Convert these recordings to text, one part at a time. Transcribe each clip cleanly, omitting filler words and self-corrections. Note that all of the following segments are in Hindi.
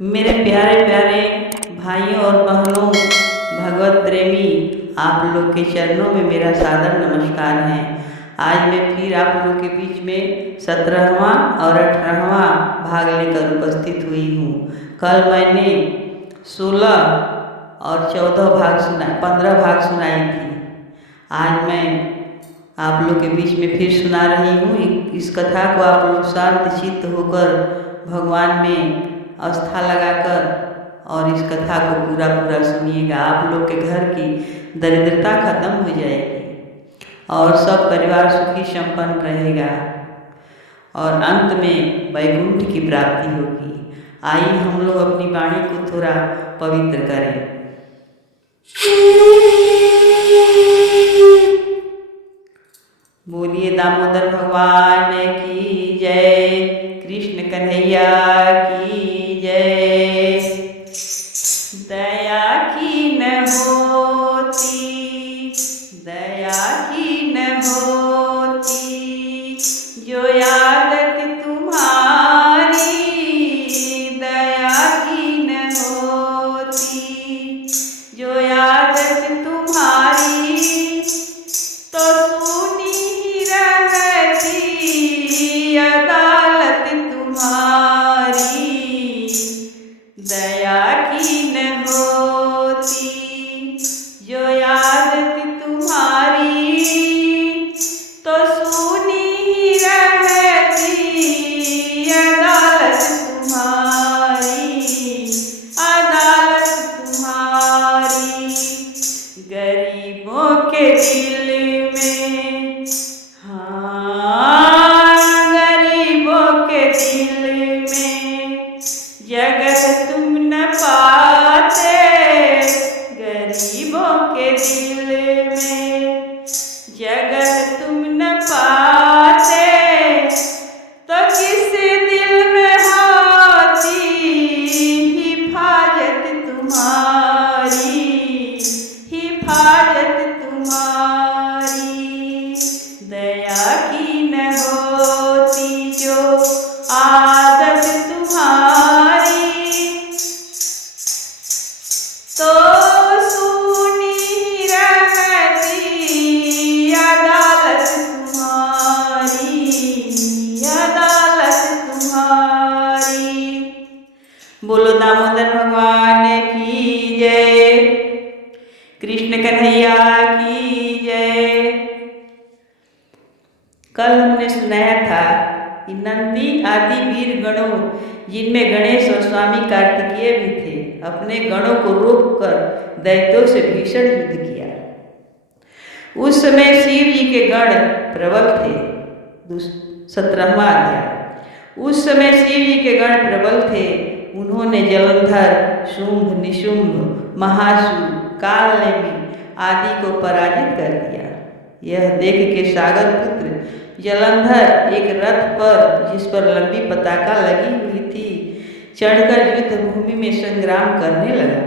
मेरे प्यारे प्यारे भाइयों और बहनों, भगवत प्रेमी, आप लोग के चरणों में मेरा सादर नमस्कार है। आज मैं फिर आप लोग के बीच में 17वां और 18वां भाग लेकर उपस्थित हुई हूँ। कल मैंने 16 और 15 भाग सुनाई थी। आज मैं आप लोग के बीच में फिर सुना रही हूँ। इस कथा को आप लोग शांत चित्त होकर भगवान में आस्था लगाकर और इस कथा को पूरा पूरा सुनिएगा। आप लोग के घर की दरिद्रता खत्म हो जाएगी और सब परिवार सुखी संपन्न रहेगा और अंत में वैकुंठ की प्राप्ति होगी। आइए हम लोग अपनी वाणी को थोड़ा पवित्र करें। बोलिए दामोदर भगवान की जय, कृष्ण कन्हैया की जय। दया की न होती, दया की न होती जो आदत तुम्हारी, दया की न होती जो आदत तुम्हारी, तो सुनी रहती अदालत तुम्हारी। दया की न होती जो आदत तुम्हारी, तो सुनी रहती अदालत तुम्हारी, अदालत तुम्हारी। गरीबों के दिल में, हाँ, गरीबों के दिल में जगह तुम न पाते, गरीबों के दिल में जगह तुम न पाते, तो किस दिल में होती हिफाजत तुम्हारी, हिफाजत तुम्हारी। दया की न होती जो आदत तुम्हारी, तो सुनी रहती अदालत तुम्हारी, अदालत तुम्हारी। बोलो दामोदर भगवान की जय, कृष्ण कन्हैया की जय। कल हमने सुनाया था कि नंदी आदि वीर गणों, जिनमें गणेश और स्वामी कार्तिकेय भी थे, अपने गणों को रोककर दैत्यों से भीषण युद्ध किया। उस समय शिव जी के गण प्रबल थे। 17वां अध्याय। उस समय शिव जी के गण प्रबल थे। उन्होंने जलंधर, शुंभ, निशुंभ, महासुर, कालनेमी आदि को पराजित कर दिया। यह देख के सागर पुत्र जलंधर एक रथ पर, जिस पर लंबी पताका लगी हुई थी, चढ़कर युद्ध भूमि में संग्राम करने लगा।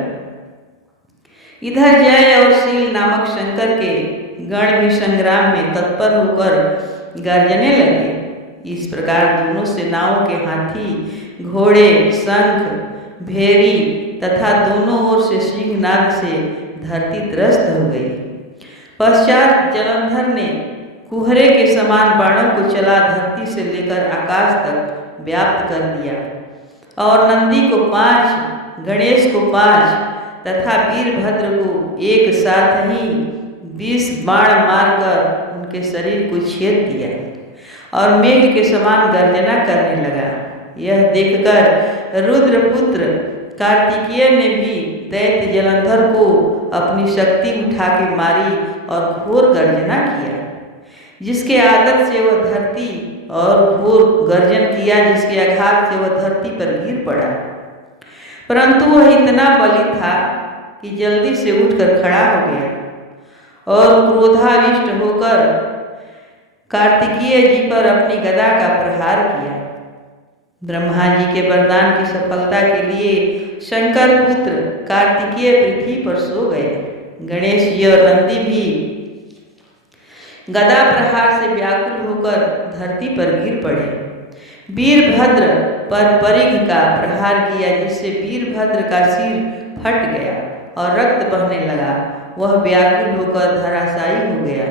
इधर जय और शील नामक शंकर के गण भी संग्राम में तत्पर होकर गर्जने लगे। इस प्रकार दोनों सेनाओं के हाथी, घोड़े, शंख, भेरी तथा दोनों ओर से सिंहनाद से धरती त्रस्त हो गई। पश्चात जलंधर ने कुहरे के समान बाणों को चला धरती से लेकर आकाश तक व्याप्त कर दिया और नंदी को 5, गणेश को 5 तथा वीरभद्र को एक साथ ही 20 बाण मारकर उनके शरीर को छेद दिया और मेघ के समान गर्जना करने लगा। यह देखकर रुद्रपुत्र कार्तिकेय ने भी दैत्य जलंधर को अपनी शक्ति उठा के मारी और घोर गर्जना किया, जिसके आदर से वह धरती, और घोर गर्जन किया जिसके आघात से वह धरती पर गिर पड़ा। परंतु वह इतना बली था कि जल्दी से उठकर खड़ा हो गया और क्रोधाविष्ट होकर कार्तिकेय जी पर अपनी गदा का प्रहार किया। ब्रह्मा जी के वरदान की सफलता के लिए शंकर पुत्र कार्तिकेय पृथ्वी पर सो गए। गणेश जी और नंदी भी गदा प्रहार से व्याकुल होकर धरती पर गिर पड़े। वीरभद्र पर परिघ का प्रहार किया, जिससे वीरभद्र का सिर फट गया और रक्त बहने लगा। वह व्याकुल होकर धराशायी हो गया।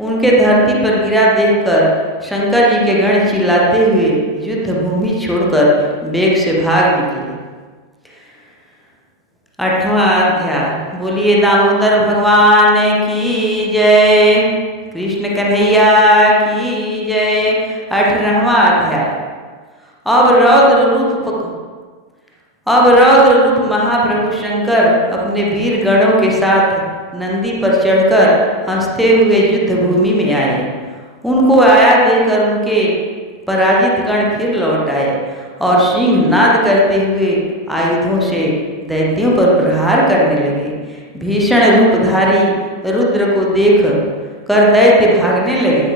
उनके धरती पर गिरा देखकर शंकर जी के गण चिल्लाते हुए युद्ध भूमि छोड़कर वेग से भाग निकले। 8वां अध्याय। बोलिए दामोदर भगवान की जय, कृष्ण कन्हैया की जय। 18वां अध्याय। अब रौद्र रूप महाप्रभु शंकर अपने वीर गणों के साथ नंदी पर चढ़कर हंसते हुए युद्ध भूमि में आए। उनको आया देखकर उनके पराजित गण फिर लौट आए और सिंह नाद करते हुए आयुधों से दैत्यों पर प्रहार करने लगे। भीषण रूपधारी रुद्र को देख कर दैत्य भागने लगे।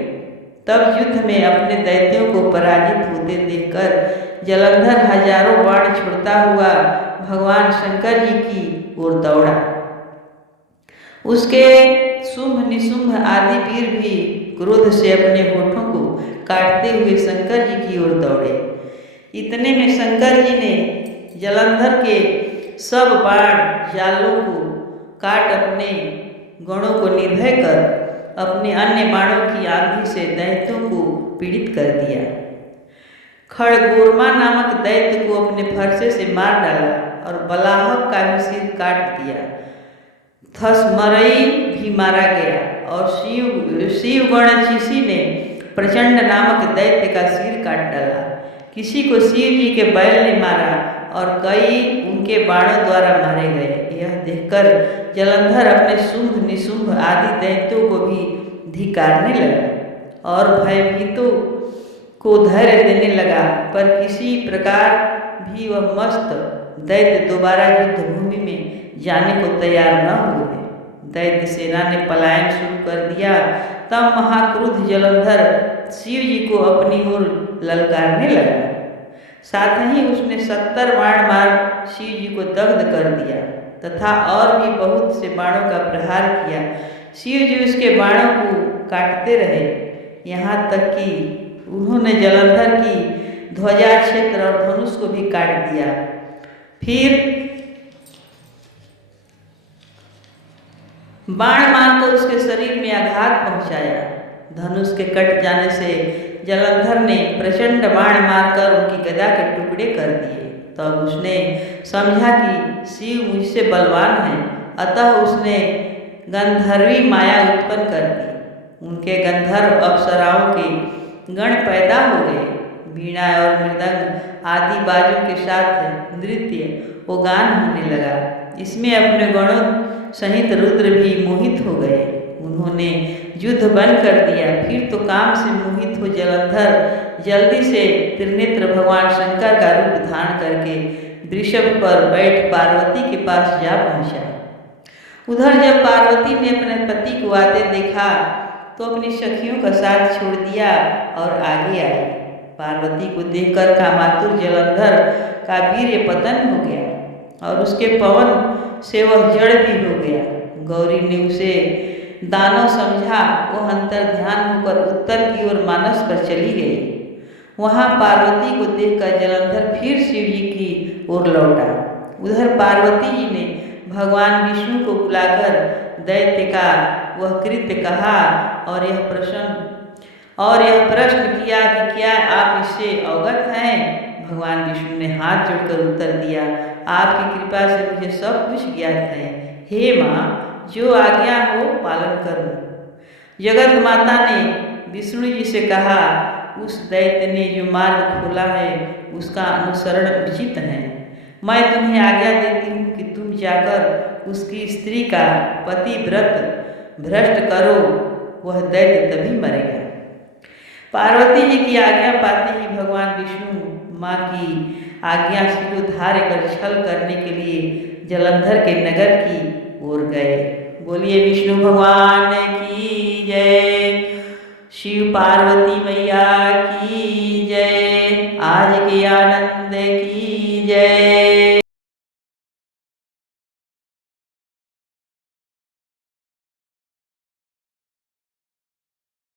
तब युद्ध में अपने दैत्यों को पराजित होते देखकर जलंधर हजारों बाण छोड़ता हुआ भगवान शंकर जी की ओर दौड़ा। उसके शुंभ निशुंभ आदि वीर भी क्रोध से अपने होठों को काटते हुए शंकर जी की ओर दौड़े। इतने में शंकर जी ने जलंधर के सब बाण जालों को काट अपने गणों को निर्भय कर अपने अन्य बाणों की आंधी से दैत्यों को पीड़ित कर दिया। खड़गोरमा नामक दैत्य को अपने फरसे से मार डाला और बलाहक का भी सिर काट दिया। थसमरई भी मारा गया और शिवगणचिसी ने प्रचंड नामक दैत्य का सिर काट डाला। किसी को शिव जी के बैल ने मारा और कई उनके बाणों द्वारा मारे गए। यह देखकर जलंधर अपने शुंभ निशुंभ आदि दैत्यों को भी धिक्कारने लगा और भयभीतों को धैर्य देने लगा, पर किसी प्रकार भी वह मस्त दैत्य दोबारा युद्ध भूमि में जाने को तैयार न हुए। दैत्य सेना ने पलायन शुरू कर दिया। तब महाक्रुद्ध जलंधर शिव जी को अपनी ओर ललकारने लगा। साथ ही उसने 70 बाण मार शिव जी को दग्ध कर दिया तथा और भी बहुत से बाणों का प्रहार किया। शिव जी उसके बाणों को काटते रहे, यहाँ तक कि उन्होंने जलंधर की ध्वजा क्षेत्र और धनुष को भी काट दिया। फिर बाण मारकर उसके शरीर में आघात पहुंचाया। धनुष के कट जाने से जलंधर ने प्रचंड बाण मारकर उनकी गदा के टुकड़े कर दिए। तब उसने समझा कि शिव मुझसे बलवान है, अतः उसने गंधर्वी माया उत्पन्न कर दी। उनके गंधर्व अप्सराओं के गण पैदा हो गए। वीणा और मृदंग आदि बाजों के साथ नृत्य व गान होने लगा। इसमें अपने गणों सहित रुद्र भी मोहित हो गए। उन्होंने युद्ध बंद कर दिया। फिर तो काम से मोहित हो जलंधर जल्दी से त्रिनेत्र भगवान शंकर का रूप धारण करके वृषभ पर बैठ पार्वती के पास जा पहुंचा। उधर जब पार्वती ने अपने पति को आते देखा तो अपनी सखियों का साथ छोड़ दिया और आगे आई। पार्वती को देखकर कामातुर जलंधर का वीर्य पतन हो गया और उसके पवन से वह जड़ भी हो गया। गौरी ने उसे दानव समझा। वह अंतर ध्यान होकर उत्तर की ओर मानस पर चली गई। वहां पार्वती को देखकर जलंधर फिर शिव जी की ओर लौटा। उधर पार्वती जी ने भगवान विष्णु को बुलाकर दैत्य का वह कृत्य कहा और यह प्रश्न किया कि क्या आप इससे अवगत हैं? भगवान विष्णु ने हाथ जोड़कर उत्तर दिया, आपकी कृपा से मुझे सब कुछ ज्ञात है। हे माँ, जो आज्ञा हो पालन करूं। जगत माता ने विष्णु जी से कहा, उस दैत्य ने जो मार्ग खोला है उसका अनुसरण उचित है। मैं तुम्हें आज्ञा देती हूँ कि तुम जाकर उसकी स्त्री का पतिव्रत भ्रष्ट करो, वह दैत्य तभी मरेगा। पार्वती जी की आज्ञा पाते ही भगवान विष्णु माँ की आज्ञा शिरोधार्य कर छल करने के लिए जलंधर के नगर की ओर गए। बोलिए विष्णु भगवान की जय, शिव पार्वती मैया की जय, आज के आनंद की जय।